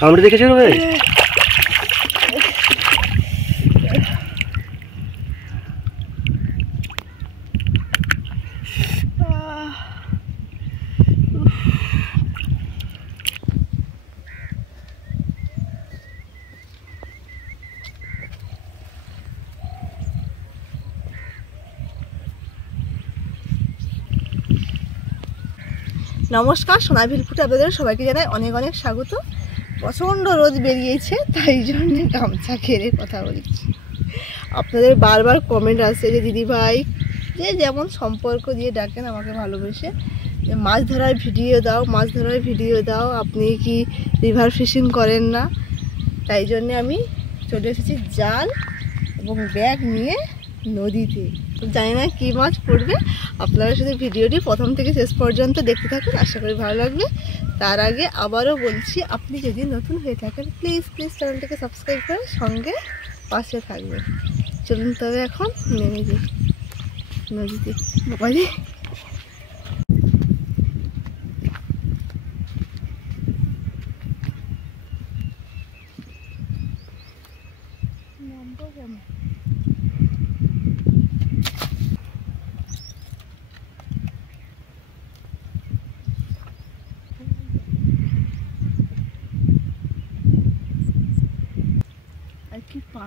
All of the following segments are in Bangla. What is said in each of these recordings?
কামড়ে দেখেছো রে? নমস্কার, সোনাঝুরি ফুটে আপনাদের সবাইকে জানাই অনেক অনেক স্বাগত। প্রচণ্ড রোদ বেরিয়েছে, তাই জন্য গামছা ঘেরে কথা বলছি। আপনাদের বারবার কমেন্ট আসছে যে দিদিভাই যে যেমন সম্পর্ক দিয়ে ডাকেন আমাকে ভালোবেসে, যে মাছ ধরার ভিডিও দাও, মাছ ধরার ভিডিও দাও, আপনি কি রিভার ফিশিং করেন না? তাই জন্যে আমি চলে এসেছি জাল এবং ব্যাগ নিয়ে নদীতে। জানি না কী মাছ পড়বে, আপনারা শুধু ভিডিওটি প্রথম থেকে শেষ পর্যন্ত দেখতে থাকুন, আশা করি ভালো লাগবে। তার আগে আবারও বলছি, আপনি যদি নতুন হয়ে থাকেন প্লিজ চ্যানেলটিকে সাবস্ক্রাইব করে সঙ্গে পাশে থাকবেন। চলুন তবে এখন নেমে যাই নদীতে। মোবাইলে নামবো কেমন? আর কি পা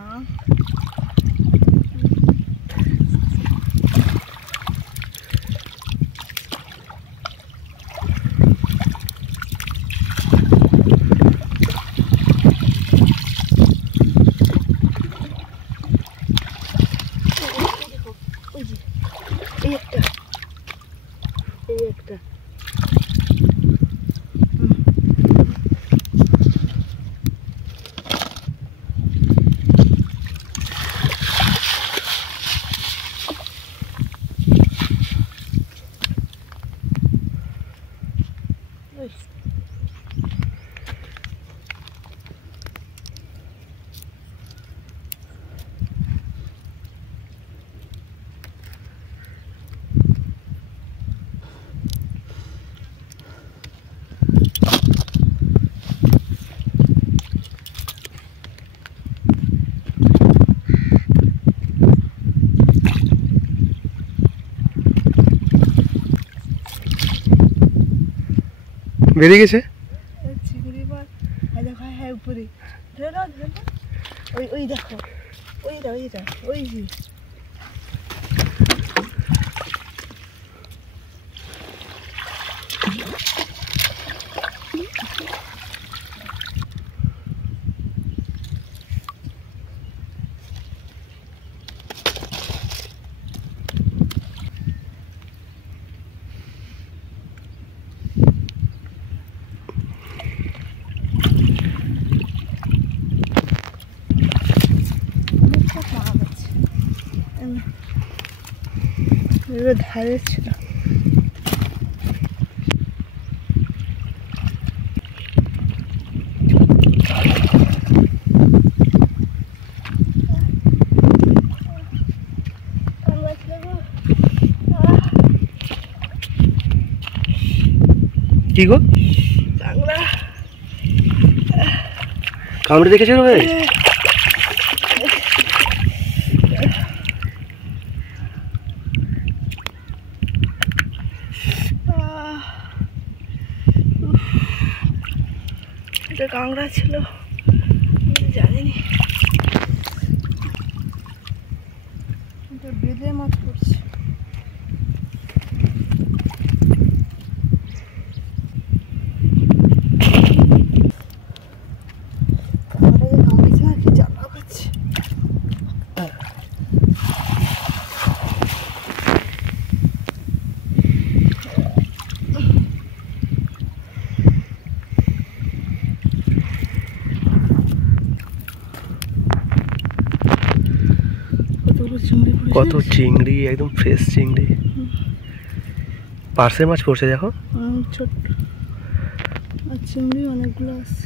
এই একটা বেরিয়ে গেছে। চিংড়ি মাছ। দেখো, হ্যাঁ উপরে ধরে নাও, ধরে নাও। ওই দেখো, ওইটা ওই যে ধারে ছিল। কি গো? কামড়ে দেখেছো রে? এটা কাঁকড়া ছিল, জানিনি। এটা বেঁধে মাছ পড়ছে। কত চিংড়ি, একদম ফ্রেশ চিংড়ি। পার্সে মাছ পড়ছে দেখো, ছোট আর চিংড়ি অনেকগুলো আছে।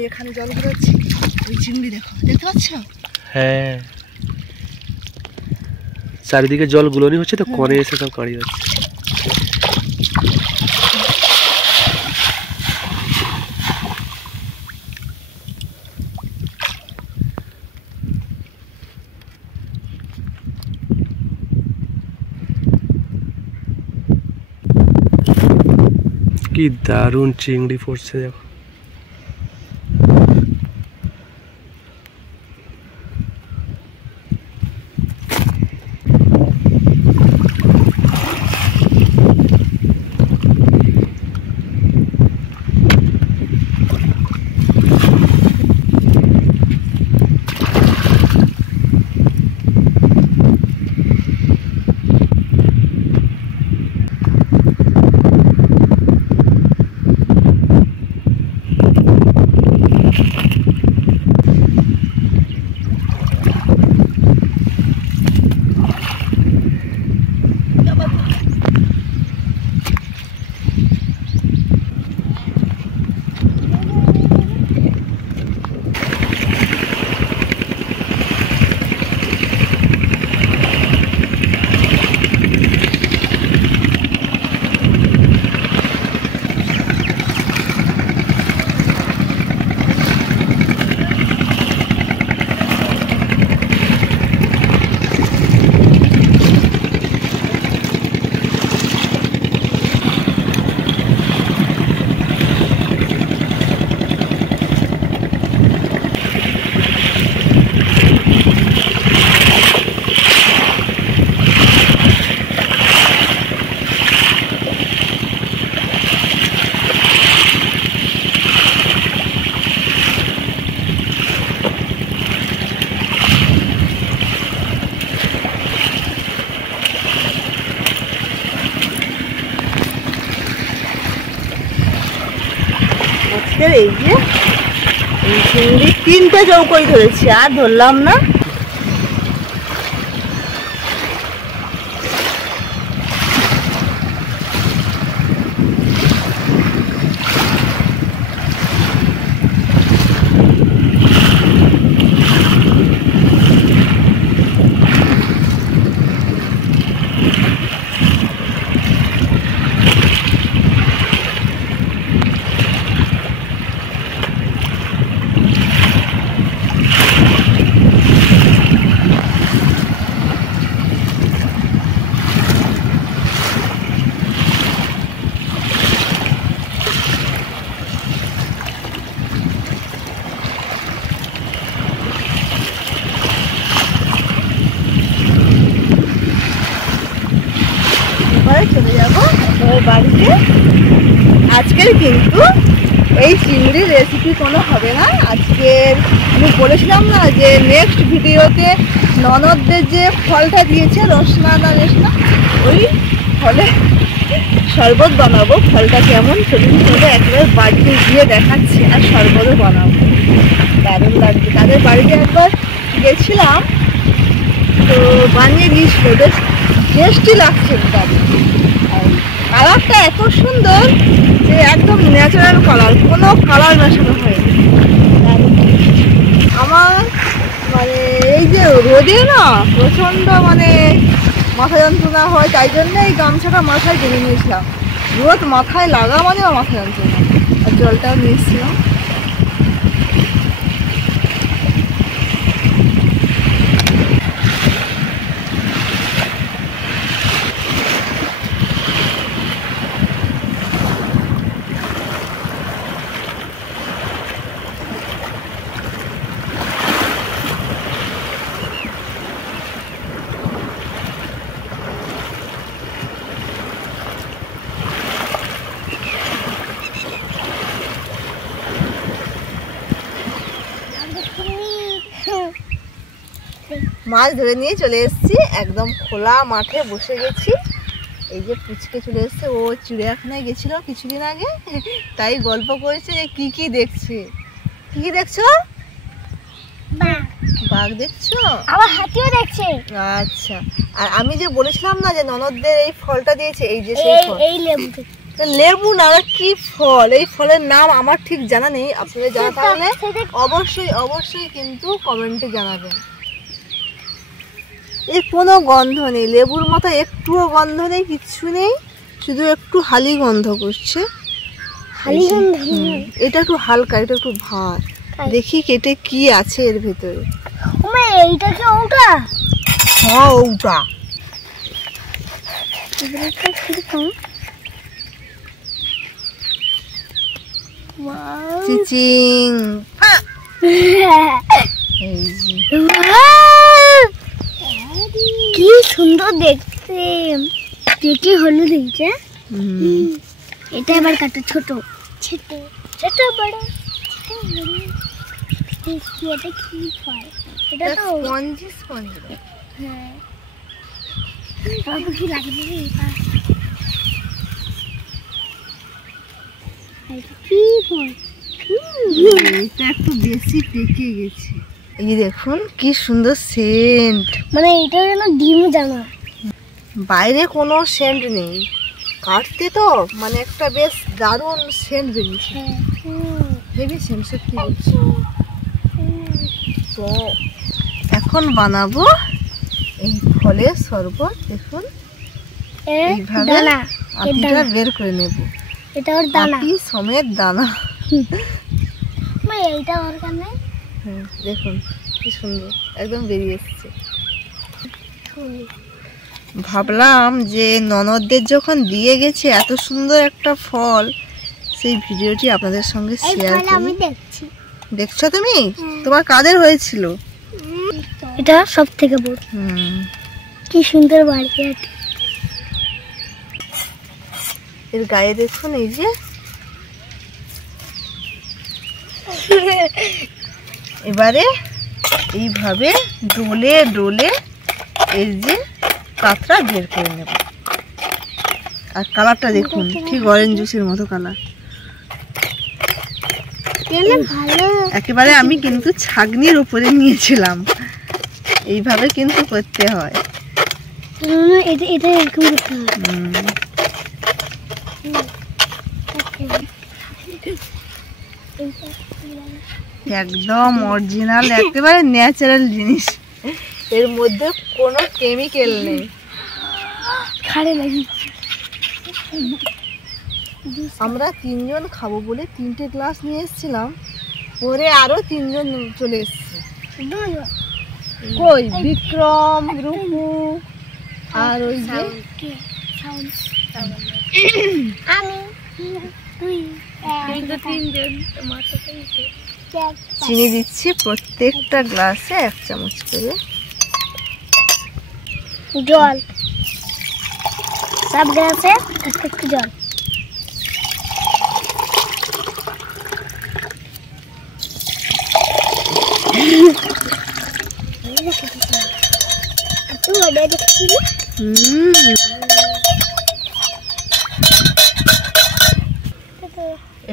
আমি এখানে জল ঘুরাচ্ছি, ওই চিংড়ি দেখো, দেখতে পাচ্ছ? হ্যাঁ, চারিদিকে জল গুলোনি হচ্ছে তো, করে এসে সব কাড়ি যাচ্ছে। কি দারুণ চিংড়ি পড়ছে দেখো। এই যে এই চিংড়ি 3টে চৌকোই ধরেছি, আর ধরলাম না। চলে যাবো বাড়িতে। আজকের কিন্তু এই চিংড়ির রেসিপি কোনো হবে না। আজকের আমি বলেছিলাম না যে নেক্সট ভিডিওতে ননদদের যে ফলটা দিয়েছে রসনা না রেসনা, ওই ফলে শরবত বানাবো। ফলটা কেমন চলুন চলে একেবারে বাড়িতে গিয়ে দেখাচ্ছি, আর শরবতও বানাবো, দারুণ লাগবে। তাদের বাড়িতে একবার গেছিলাম তো বানিয়ে দিয়েছিল, বেশ টেস্টি লাগছে। কালারটা এত সুন্দর যে একদম ন্যাচারাল কালার, কোনো কালার মেশানো হয়নি। আমার মানে এই যে রোদে না প্রচণ্ড মানে মাথা যন্ত্রণা হয়, তাই জন্য এই গামছাটা মাথায় টেনে নিয়েছিলাম। রোদ মাথায় লাগা মানে মাথা যন্ত্রণা। আর জলটাও নিয়েছিলাম। মাছ ধরে নিয়ে চলে এসেছি, একদম খোলা মাঠে বসে গেছি। এই যে পুচকে চলে এসছে, ও চিড়িয়াখানায় গেছিল কিছুদিন আগে, তাই গল্প করেছে যে কি কি দেখছে। কি কি দেখছো? বাঘ দেখছো? আবার হাতিও দেখছে। আচ্ছা, আর আমি যে বলেছিলাম না যে ননদদের এই ফলটা দিয়েছে, এই যে সেই ফল, এই লেবু, লেবু না, কি ফল, এই ফলের নাম আমার ঠিক জানা নেই, আপনাদের জানা থাকলে অবশ্যই অবশ্যই কিন্তু কমেন্টে জানাবেন। এর কোনো গন্ধ নেই, লেবুর মতো একটুও গন্ধ নেই, কিচ্ছু নেই, শুধু একটু হালি গন্ধ করছে। এটা একটু হালকা, এটা একটু ভাত। দেখি কেটে কি আছে এর ভেতরে। এইটা কি ওটা? হ্যাঁ ওটা। চিচিং। কি সুন্দর দেখতে, দেখে হলুদ হয়েছে। এটা আবার কাটা ছোট ছোট ছোট বড়। এটা কি ফল? এটা তো স্পঞ্জি স্পঞ্জি। হ্যাঁ, কি লাগে দিদি? কি ফল? এটা একটু বেশি পেকে গেছে। এই দেখুন কি সুন্দর সেন্ট, মানে এটা যেন ডিম জানা। বাইরে কোনো সেন্ট নেই, কাটতে তো মানে একটা বেশ দারুণ সেন্ট বেরিয়েছে। হেভি সেন্ট সত্যি বলছি। তো এখন বানাবো এই ফলের শরবত। দেখুন এইভাবে আটিটা বের করে নেব। এটা ওর দানা, আটি সমেত দানা। এইটা ওর কানে। হ্যাঁ দেখুন কি সুন্দর একদম বেরিয়ে এসছে। ভাবলাম যে ননদদের যখন দিয়ে গেছে এত সুন্দর একটা ফল, সেই ভিডিওটি আপনাদের সঙ্গে শেয়ার আমি করি। দেখছি। দেখছো তুমি? তোমার কাদের হয়েছিল? এটা সব থেকে বড়। কি সুন্দর বাড়ি আছে। এর গায়ে দেখুন এই যে, এবারে এইভাবে ডোলে ডোলে এই যে পাত্রা বের করে নেব। আর কালারটা দেখুন ঠিক অরেঞ্জ জুসের মতো কালার। একেবারে আমি কিন্তু ছাগনির উপরে নিয়েছিলাম। এইভাবে কিন্তু করতে হয়। এটা এরকম করতে হয়। একদম অরিজিনাল, একেবারে ন্যাচারাল জিনিস, এর মধ্যে কোনো কেমিক্যাল নেই। খাড়ে লাগি। আমরা 3 জন খাবো বলে 3টে গ্লাস নিয়ে এসেছিলাম, পরে আরো 3 জন চলে এসছে। কই বিক্রম, রূপু আর ওই যে আমি, তুই, চিনি দিচ্ছি প্রত্যেকটা গ্লাসে 1 চামচ করে। জল, সব গ্লাসে একটু জল।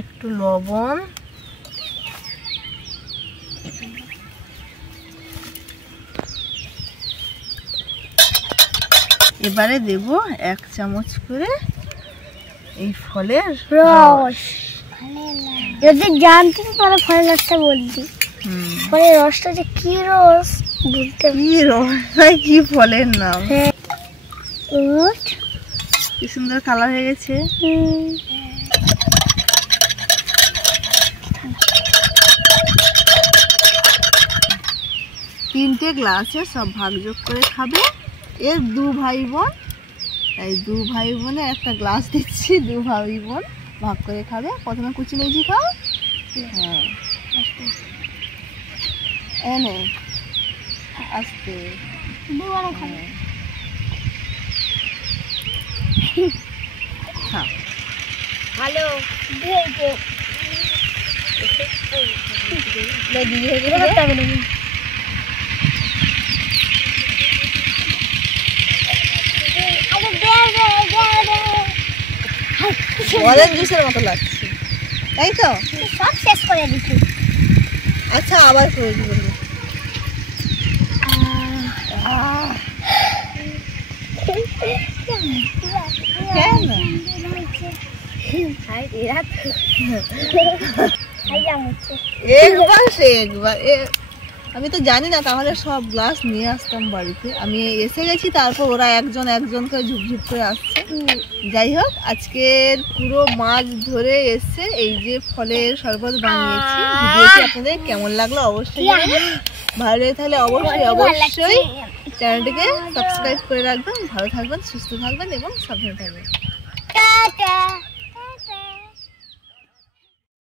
একটু লবণ, এবারে দেব 1 চামচ করে এই ফলের রস। যদি জানতেন তাহলে ফলের রসটা বলতি। ফলের রসটা যে কি রস বলতে। কি রস, কি ফলের নাম। কি সুন্দর কালার হয়ে গেছে। তিনটে গ্লাসে সব ভাগযোগ করে খাবে। এর 2 ভাই বোন, তাই 2 ভাই বোনে একটা গ্লাস দিচ্ছি, 2 ভাই বোন ভাগ করে খাবে। প্রথমে কুচি মেজি খাও। হ্যাঁ এনে আস্তে ভালো অরেঞ্জ জুসের মতো লাগছে, তাই তো? সব শেষ করে দিচ্ছি। আচ্ছা আবার করে দিব। কেন একবার সে একবার আমি তো জানি না, তাহলে সব গ্লাস নিয়ে আসতাম বাড়িতে। আমি এসে গেছি, তারপর ওরা একজন একজন করে ঝুপঝুপ করে আসছে। যাই হোক, আজকের পুরো মাছ ধরে এসে এই যে ফলের শরবত বানিয়েছি। ভিডিওটি আপনাদের কেমন লাগলো অবশ্যই জানাবেন। ভালো লাগে তাহলে অবশ্যই চ্যানেলটিকে সাবস্ক্রাইব করে রাখবেন। ভালো থাকবেন, সুস্থ থাকবেন এবং সাবধানে থাকবেন।